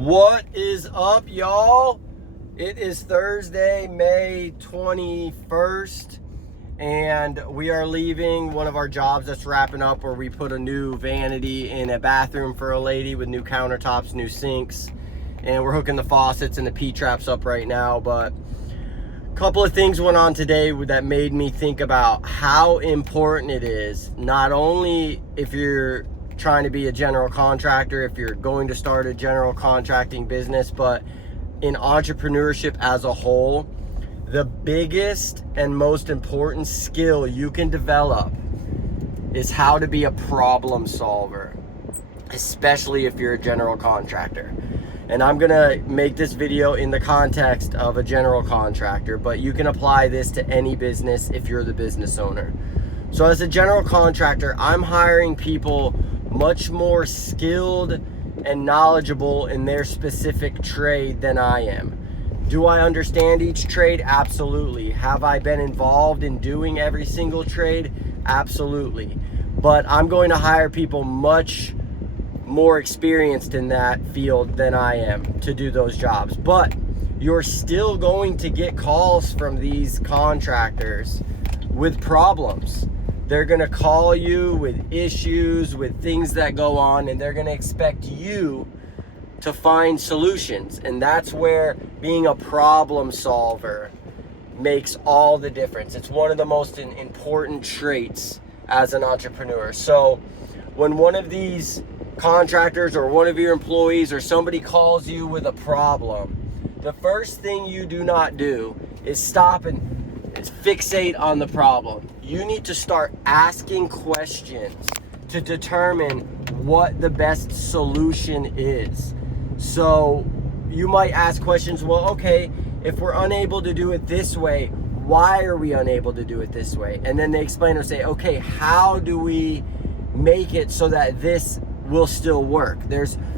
What is up, y'all? It is Thursday, May 21st, and we are leaving one of our jobs that's wrapping up where we put a new vanity in a bathroom for a lady with new countertops, new sinks, and we're hooking the faucets and the P-traps up right now. But a couple of things went on today that made me think about how important it is, not only if you're trying to be a general contractor, if you're going to start a general contracting business, but in entrepreneurship as a whole. The biggest and most important skill you can develop is how to be a problem solver, especially if you're a general contractor. And I'm gonna make this video in the context of a general contractor, but you can apply this to any business if you're the business owner. So as a general contractor, I'm hiring people much more skilled and knowledgeable in their specific trade than I am. Do I understand each trade? Absolutely. Have I been involved in doing every single trade? Absolutely. But I'm going to hire people much more experienced in that field than I am to do those jobs. But you're still going to get calls from these contractors with problems. They're gonna call you with issues, with things that go on, and they're gonna expect you to find solutions. And that's where being a problem solver makes all the difference. It's one of the most important traits as an entrepreneur. So when one of these contractors or one of your employees or somebody calls you with a problem, the first thing you do not do is stop and fixate on the problem. You need to start asking questions to determine what the best solution is. So you might ask questions, well, okay, if we're unable to do it this way, why are we unable to do it this way? And then they explain or say, okay, how do we make it so that this will still work?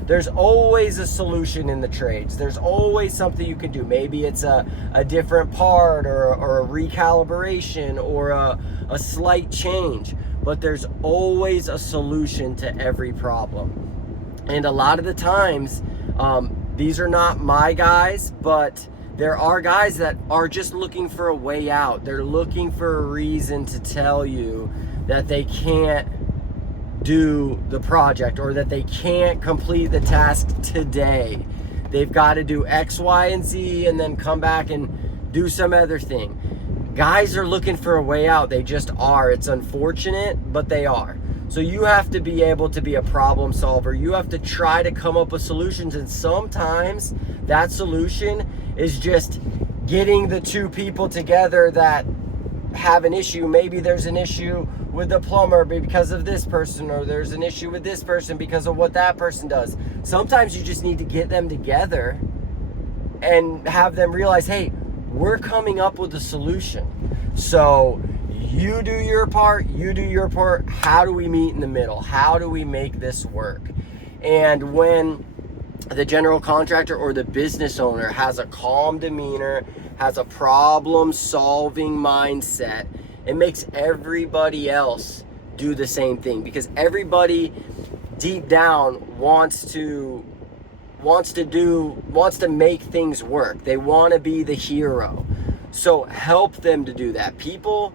There's always a solution in the trades. There's always something you can do. Maybe it's a different part or a recalibration or a slight change, but there's always a solution to every problem. And a lot of the times, these are not my guys, but there are guys that are just looking for a way out. They're looking for a reason to tell you that they can't do the project or that they can't complete the task today. They've got to do X, Y, and Z and then come back and do some other thing. Guys are looking for a way out. They just are. It's unfortunate, but they are. So you have to be able to be a problem solver. You have to try to come up with solutions, and sometimes that solution is just getting the two people together that have an issue. Maybe there's an issue with the plumber because of this person, or there's an issue with this person because of what that person does. Sometimes you just need to get them together and have them realize, hey, we're coming up with a solution. So you do your part, you do your part. How do we meet in the middle? How do we make this work? And when the general contractor or the business owner has a calm demeanor, has a problem solving mindset, it makes everybody else do the same thing, because everybody deep down wants to make things work. They want to be the hero. So help them to do that. People,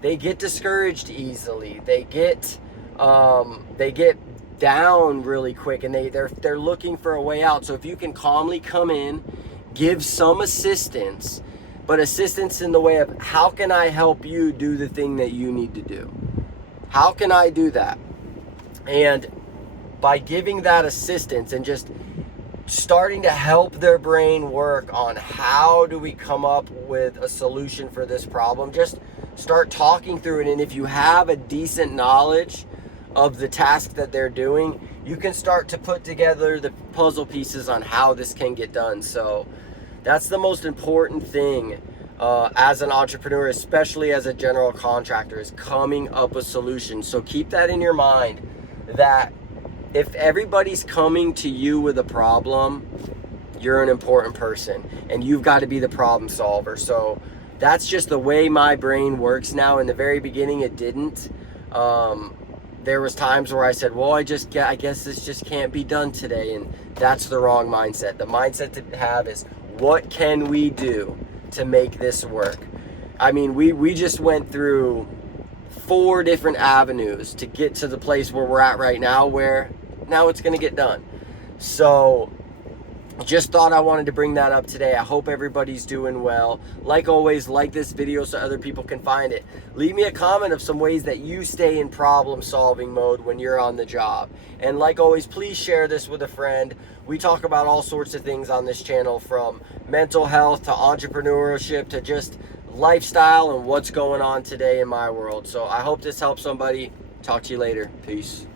they get discouraged easily. They get down really quick, and they're looking for a way out. So if you can calmly come in, give some assistance, but assistance in the way of, how can I help you do the thing that you need to do? How can I do that? And by giving that assistance and just starting to help their brain work on how do we come up with a solution for this problem, just start talking through it. And if you have a decent knowledge of the task that they're doing, you can start to put together the puzzle pieces on how this can get done. So that's the most important thing as an entrepreneur, especially as a general contractor, is coming up with solutions. So keep that in your mind, that if everybody's coming to you with a problem, you're an important person and you've got to be the problem solver. So that's just the way my brain works now. In the very beginning, it didn't. there was times where I said, well, I guess this just can't be done today. And that's the wrong mindset. The mindset to have is, what can we do to make this work? I mean, we just went through 4 different avenues to get to the place where we're at right now, where now it's going to get done. So just thought I wanted to bring that up today. I hope everybody's doing well. Like always, like this video so other people can find it. Leave me a comment of some ways that you stay in problem solving mode when you're on the job. And like always, please share this with a friend. We talk about all sorts of things on this channel, from mental health to entrepreneurship to just lifestyle and what's going on today in my world. So I hope this helps somebody. Talk to you later. Peace.